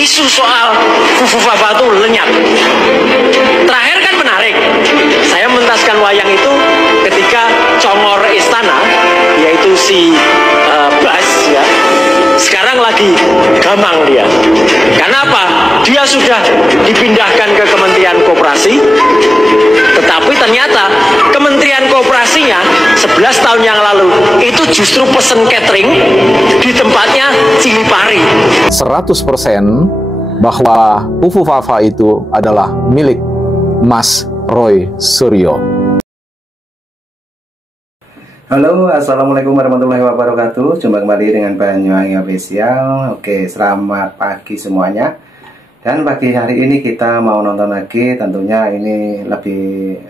isu soal Fufu Fafa itu lenyap. Terakhir kan menarik, saya mentaskan wayang itu ketika congor istana, yaitu si Bas ya, sekarang lagi gamang dia. Karena apa? Dia sudah dipindahkan ke Kementerian Koperasi, tetapi ternyata Kementerian Koperasinya 11 tahun yang lalu itu justru pesen catering di tempatnya Cilipari. 100% bahwa Fufu Fafa itu adalah milik Mas Roy Suryo. Halo, assalamualaikum warahmatullahi wabarakatuh. Jumpa kembali dengan Banyuwangi Official. Oke, selamat pagi semuanya. Dan pagi hari ini kita mau nonton lagi. Tentunya ini lebih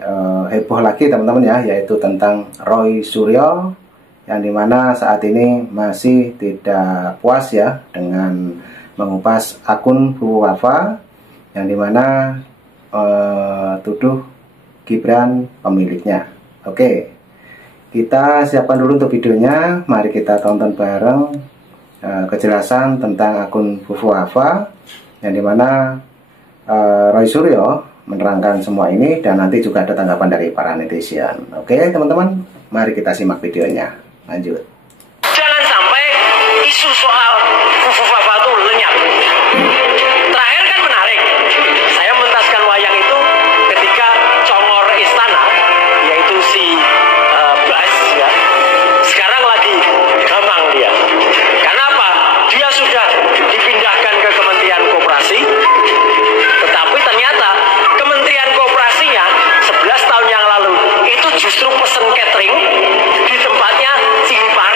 heboh lagi teman-teman ya, yaitu tentang Roy Suryo, yang dimana saat ini masih tidak puas ya dengan mengupas akun Fufu Fafa, yang dimana tuduh Gibran pemiliknya. Oke, kita siapkan dulu untuk videonya. Mari kita tonton bareng kejelasan tentang akun Fufu Fafa, yang dimana Roy Suryo menerangkan semua ini, dan nanti juga ada tanggapan dari para netizen. Oke teman-teman, mari kita simak videonya. Lanjut. Jangan sampai isu soal Fufu Fafa itu lenyap. Terakhir kan menarik, saya mentaskan wayang itu ketika congor istana, yaitu si Bas ya, sekarang lagi gamang dia. Karena apa? Dia sudah dipindahkan ke Kementerian Koperasi, tetapi ternyata Kementerian Koperasinya 11 tahun yang lalu itu justru pesen catering di tempatnya Cilipari.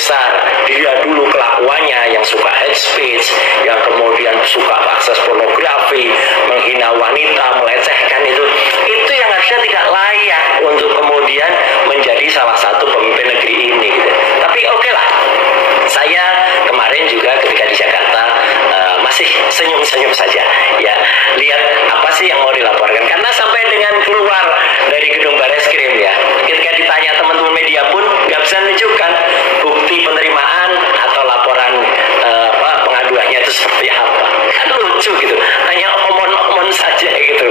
besar. Dia dulu kelakuannya yang suka hate speech, yang kemudian suka akses pornografi, menghina wanita, melecehkan itu yang harusnya tidak layak untuk kemudian menjadi salah satu pemimpin negeri ini gitu. Tapi oke lah, saya kemarin juga ketika di Jakarta masih senyum-senyum saja ya, lihat apa sih yang mau dilaporkan, karena sampai dengan keluar dari gedung Bareskrim ya, ketika ditanya teman-teman media pun nggak bisa menunjukkan bukti penerimaan atau laporan pengaduannya itu seperti apa. Kan lucu gitu, hanya omon-omon saja gitu,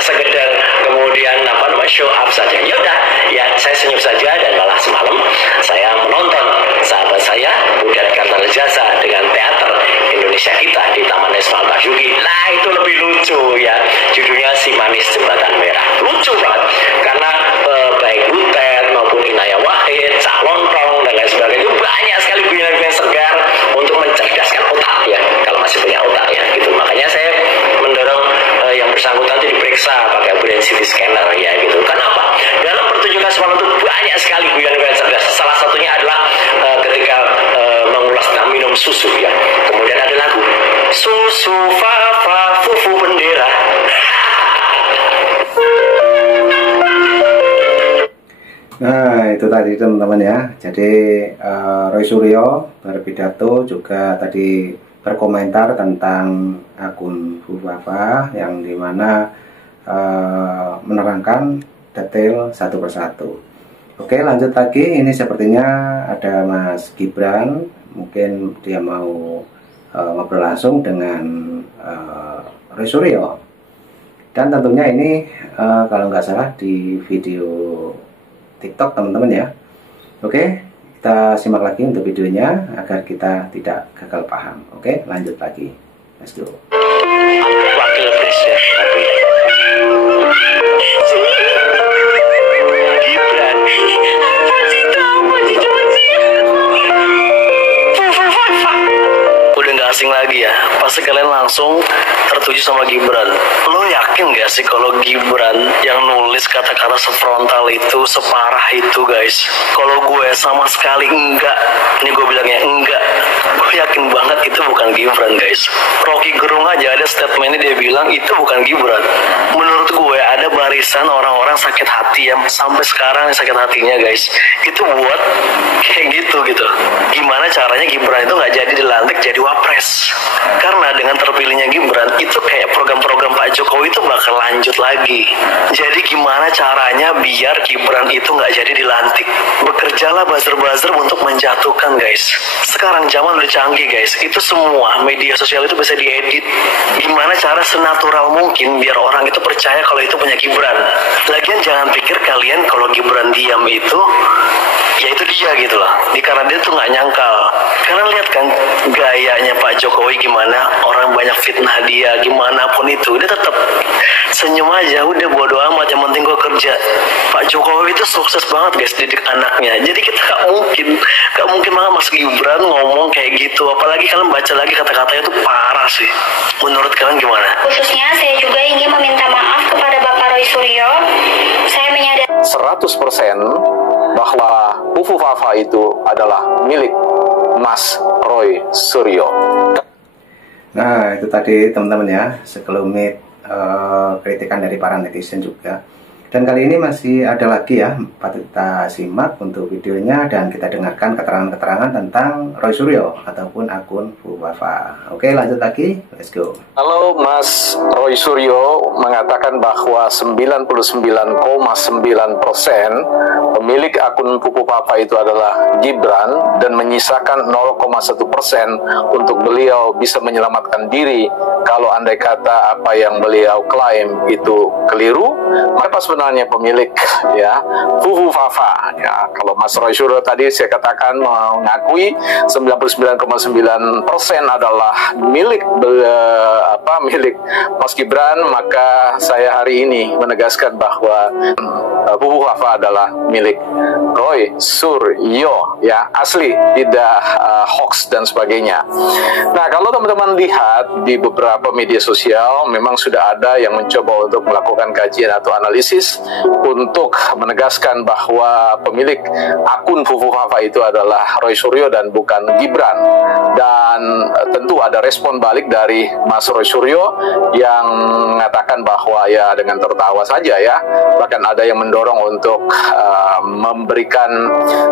sekedar kemudian show up saja. Ya udah, ya saya senyum saja, dan malah semalam saya menonton sahabat saya Budat Kartanejasa dengan teater Indonesia Kita di Taman Nasional Basyugi. Nah itu lebih lucu ya, judulnya Si Manis Jembatan Merah. Lucu banget karena baik Butet maupun Inaya Wahid, Cak Lontong dan lain sebagainya, itu banyak sekali guyonan-guyonan segar untuk mencerdaskan otak ya, kalau masih punya otak ya gitu. Makanya saya mendorong yang bersangkutan itu diperiksa pakai brain CT scanner ya gitu. Kenapa? Dalam pertunjukan semalam itu banyak sekali guyonan-guyonan cerdas. Salah satunya adalah ketika mengulas tentang minum susu ya. Kemudian ada lagu Susu Fafa Fufu Bendera. Nah itu tadi teman-teman ya. Jadi Roy Suryo berpidato juga tadi berkomentar tentang akun Fufafa yang dimana menerangkan detail satu persatu. Oke, lanjut lagi. Ini sepertinya ada Mas Gibran, mungkin dia mau ngobrol langsung dengan Roy Suryo. Dan tentunya ini kalau nggak salah di video TikTok teman-teman ya. Oke, kita simak lagi untuk videonya agar kita tidak gagal paham. Oke, lanjut lagi. Let's go. Wakil Presiden Gibran. Udah nggak asing lagi ya, pasti kalian langsung tertuju sama Gibran. Lo yakin gak sih kalau Gibran yang nulis kata-kata sefrontal itu, separah itu guys? Kalau gue sama sekali enggak, ini gue bilangnya enggak, gue yakin banget itu bukan Gibran guys. Rocky Gerung aja ada statementnya, dia bilang itu bukan Gibran. Menurut gue ada barisan orang-orang sakit hati yang sampai sekarang sakit hatinya guys, itu buat kayak gitu. Gimana caranya Gibran itu nggak jadi dilantik jadi wapres? Karena dengan terpilihnya Gibran itu kayak program-program Pak Jokowi itu bakal lanjut lagi. Jadi gimana caranya biar Gibran itu nggak jadi dilantik? Bekerjalah buzzer-buzzer untuk menjatuhkan guys. Sekarang zaman udah canggih guys, itu semua media sosial itu bisa diedit. Gimana cara senatural mungkin biar orang itu percaya kalau itu punya Gibran. Lagian jangan pikir kalian kalau Gibran diam itu ya itu dia gitu loh. Karena dia tuh nggak nyangkal. Karena lihat kan gayanya Pak Jokowi gimana, orang banyak fitnah dia, gimana pun itu dia tetap senyum aja, udah bodo amat, yang penting gue kerja. Pak Jokowi itu sukses banget guys didik anaknya. Jadi kita gak mungkin banget Mas Gibran ngomong kayak gitu. Apalagi kalian baca lagi kata-katanya tuh parah sih. Menurut kalian gimana? Khususnya saya juga ingin meminta maaf kepada Bapak Roy Suryo. Saya menyadari 100% bahwa Fufafa itu adalah milik Mas Roy Suryo. Nah itu tadi teman-teman ya, sekelumit kritikan dari para netizen juga. Dan kali ini masih ada lagi ya, patut kita simak untuk videonya dan kita dengarkan keterangan-keterangan tentang Roy Suryo ataupun akun Fufafa. Oke, lanjut lagi, let's go. Kalau Mas Roy Suryo mengatakan bahwa 99,9% pemilik akun Fufafa itu adalah Gibran dan menyisakan 0,1% untuk beliau bisa menyelamatkan diri kalau andai kata apa yang beliau klaim itu keliru, maka sebenarnya pemilik ya Fufafa ya. Kalau Mas Roy Suryo tadi saya katakan mengakui 99,9% adalah milik milik Mas Gibran, maka saya hari ini menegaskan bahwa Fufu Fafa adalah milik Roy Suryo, ya, asli, tidak hoax dan sebagainya. Nah, kalau teman-teman lihat di beberapa media sosial, memang sudah ada yang mencoba untuk melakukan kajian atau analisis untuk menegaskan bahwa pemilik akun Fufu Fafa itu adalah Roy Suryo dan bukan Gibran. Dan tentu ada respon balik dari Mas Roy Suryo yang mengatakan bahwa ya dengan tertawa saja ya, bahkan ada yang mendorong untuk memberikan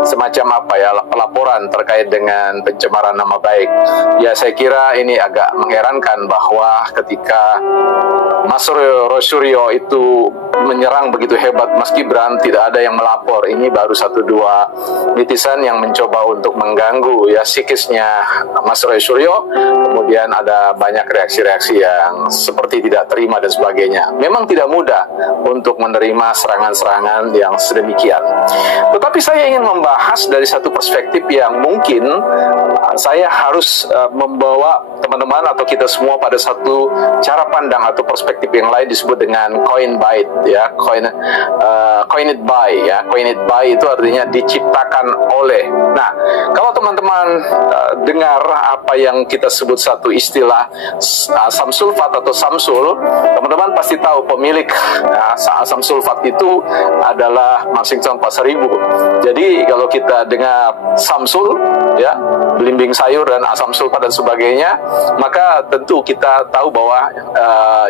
semacam pelaporan terkait dengan pencemaran nama baik. Ya, saya kira ini agak mengherankan bahwa ketika Mas Roy Suryo itu menyerang begitu hebat Mas Gibran, tidak ada yang melapor. Ini baru 1-2 netizen yang mencoba untuk mengganggu ya psikisnya Mas Roy Suryo. Kemudian ada banyak reaksi-reaksi yang seperti tidak terima dan sebagainya. Memang tidak mudah untuk menerima serangan-serangan yang sedemikian. Tetapi saya ingin membahas dari satu perspektif yang mungkin saya harus membawa teman-teman atau kita semua pada satu cara pandang atau perspektif yang lain, disebut dengan coin bite ya, coined by ya. Coined by itu artinya diciptakan oleh. Nah, kalau teman-teman dengar apa yang kita sebut satu istilah asam sulfat atau samsul, teman-teman pasti tahu pemilik asam sulfat itu adalah Marsington Pasaribu. Jadi kalau kita dengar samsul ya, belimbing sayur dan asam sulfat dan sebagainya, maka tentu kita tahu bahwa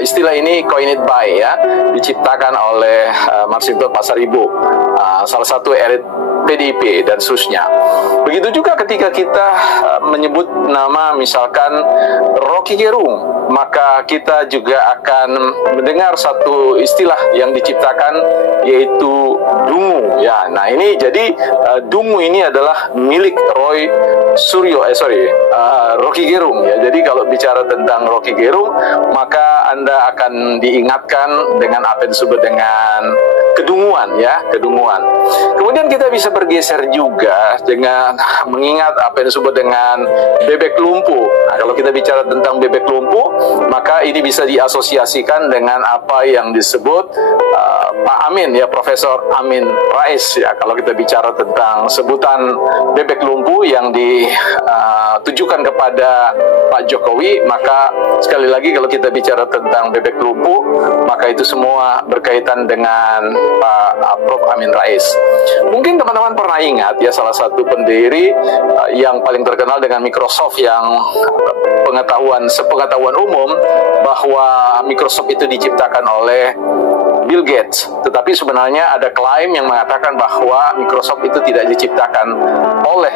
istilah ini coined by ya, diciptakan oleh Marsington Pasaribu, salah satu elit PDIP dan seterusnya. Begitu juga ketika kita menyebut nama misalkan Rocky Gerung, maka kita juga akan mendengar satu istilah yang diciptakan, yaitu dungu ya. Nah, ini jadi dungu ini adalah milik Roy Suryo, Rocky Gerung ya. Jadi kalau bicara tentang Rocky Gerung, maka Anda akan diingatkan dengan apa yang disebut dengan kedunguan ya, kedunguan. Kemudian kita bisa bergeser juga dengan mengingat apa yang disebut dengan bebek lumpuh. Nah, kalau kita bicara tentang bebek lumpuh, maka ini bisa diasosiasikan dengan apa yang disebut Pak Amin ya, Profesor Amin Rais ya. Kalau kita bicara tentang sebutan bebek lumpuh yang ditujukan kepada Pak Jokowi, maka sekali lagi kalau kita bicara tentang bebek lumpuh, maka itu semua berkaitan dengan Pak Prof Amin Rais. Mungkin teman-teman pernah ingat ya, salah satu pendiri yang paling terkenal dengan Microsoft yang sepengetahuan umum bahwa Microsoft itu diciptakan oleh Bill Gates. Tetapi sebenarnya ada klaim yang mengatakan bahwa Microsoft itu tidak diciptakan oleh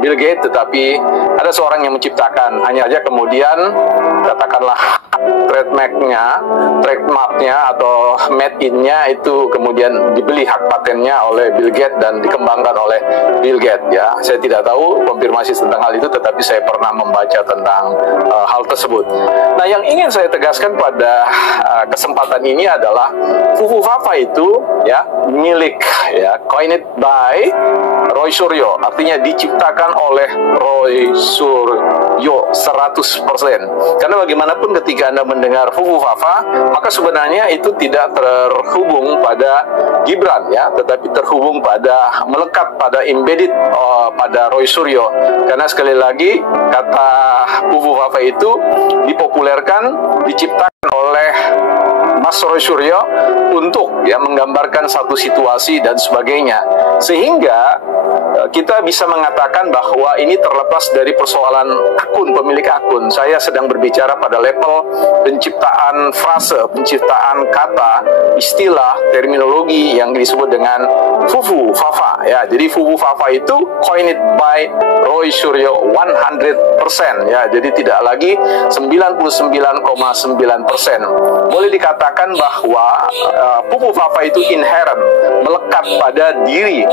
Bill Gates, tetapi ada seorang yang menciptakan. Hanya saja kemudian katakanlah trademarknya atau made in-nya itu kemudian dibeli hak patennya oleh Bill Gates dan dikembangkan oleh Bill Gates ya. Saya tidak tahu konfirmasi tentang hal itu, tetapi saya pernah membaca tentang hal tersebut. Nah, yang ingin saya tegaskan pada kesempatan ini adalah Fufu Fafa itu ya milik ya, coined by Roy Suryo, artinya diciptakan oleh Roy Suryo 100%. Karena bagaimanapun ketika Anda mendengar Fufu Fafa, maka sebenarnya itu tidak terhubung pada Gibran ya, tetapi terhubung pada, melekat pada, embedded pada Roy Suryo. Karena sekali lagi kata Fufu Fafa itu dipopulerkan, diciptakan oleh Mas Roy Suryo untuk ya menggambarkan satu situasi dan sebagainya, sehingga kita bisa mengatakan bahwa ini terlepas dari persoalan akun, pemilik akun. Saya sedang berbicara pada level penciptaan frase, penciptaan kata, istilah, terminologi yang disebut dengan Fufu Fafa ya. Jadi Fufu Fafa itu coined by Roy Suryo 100% ya. Jadi tidak lagi 99,9%. Boleh dikatakan bahwa Fufu Fafa itu inherent, melekat pada diri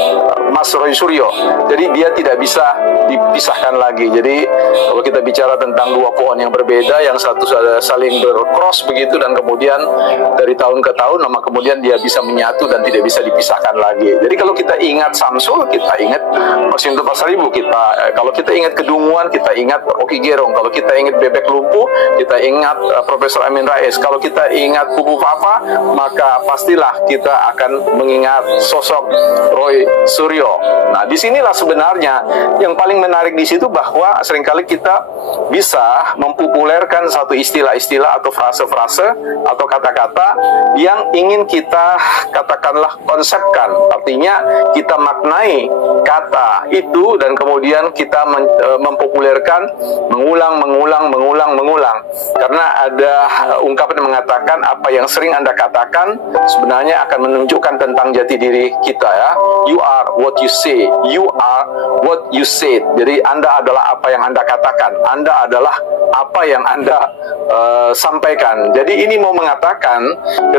Mas Roy Suryo. Jadi dia tidak bisa dipisahkan lagi. Jadi Kalau kita bicara tentang dua pohon yang berbeda, yang satu saling bercross begitu, dan kemudian dari tahun ke tahun, lama kemudian dia bisa menyatu dan tidak bisa dipisahkan lagi. Jadi kalau kita ingat Samsul, kita ingat Maksimus Pasaribu. Kalau kita ingat Kedunguan, kita ingat Rocky Gerung. Kalau kita ingat Bebek Lumpuh, kita ingat Profesor Amin Rais. Kalau kita ingat Pupu Papa, maka pastilah kita akan mengingat sosok Roy Suryo. Nah, disinilah sebenarnya yang paling menarik di situ, bahwa seringkali kita bisa mempopulerkan satu istilah-istilah atau frase-frase atau kata-kata yang ingin kita katakanlah konsepkan. Artinya kita maknai kata itu dan kemudian kita mempopulerkan, mengulang. Karena ada ungkapan yang mengatakan apa yang sering Anda katakan sebenarnya akan menunjukkan tentang jati diri kita, ya. You are what you say. You are what you said. Jadi Anda adalah apa yang Anda katakan. Anda adalah apa yang Anda sampaikan. Jadi ini mau mengatakan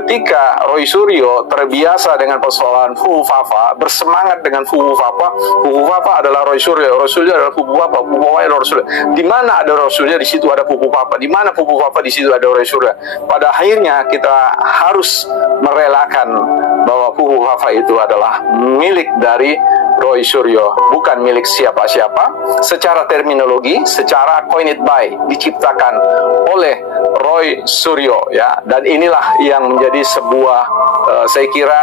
ketika Roy Suryo terbiasa dengan persoalan Pupu Papa, bersemangat dengan Pupu Papa. Pupu Papa adalah Roy Suryo. Roy Suryo adalah Pupu Papa. Pupu Papa adalah Roy Suryo. Di mana ada Roy Suryo, di situ ada Pupu Papa. Di mana Pupu Papa, di situ ada Roy Suryo. Pada akhirnya kita harus merelakan bahwa Pupu Papa itu adalah milik dari Roy Suryo, bukan milik siapa-siapa. Secara terminologi, secara coined by, diciptakan oleh Roy Suryo, ya. Dan inilah yang menjadi sebuah saya kira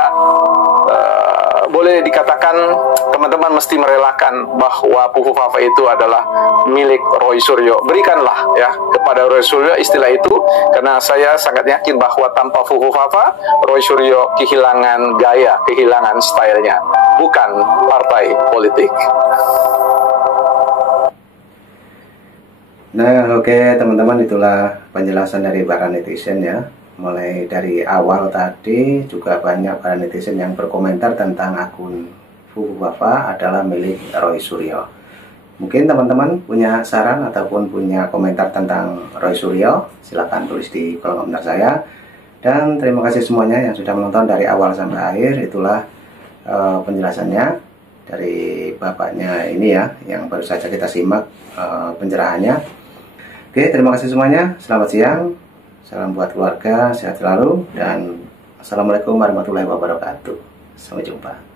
boleh dikatakan teman-teman mesti merelakan bahwa Pupu Papa itu adalah milik Roy Suryo. Berikanlah ya kepada Roy Suryo istilah itu, karena saya sangat yakin bahwa tanpa Pupu Papa, Roy Suryo kehilangan gaya, kehilangan stylenya, bukan partai politik. Nah, oke teman-teman, itulah penjelasan dari para netizen ya. Mulai dari awal tadi juga banyak para netizen yang berkomentar tentang akun Pupu Papa adalah milik Roy Suryo. Mungkin teman-teman punya saran ataupun punya komentar tentang Roy Suryo, silahkan tulis di kolom komentar saya. Dan terima kasih semuanya yang sudah menonton dari awal sampai akhir. Itulah penjelasannya dari bapaknya ini ya, yang baru saja kita simak pencerahannya. Oke, terima kasih semuanya. Selamat siang. Salam buat keluarga, sehat selalu, dan assalamualaikum warahmatullahi wabarakatuh. Sampai jumpa.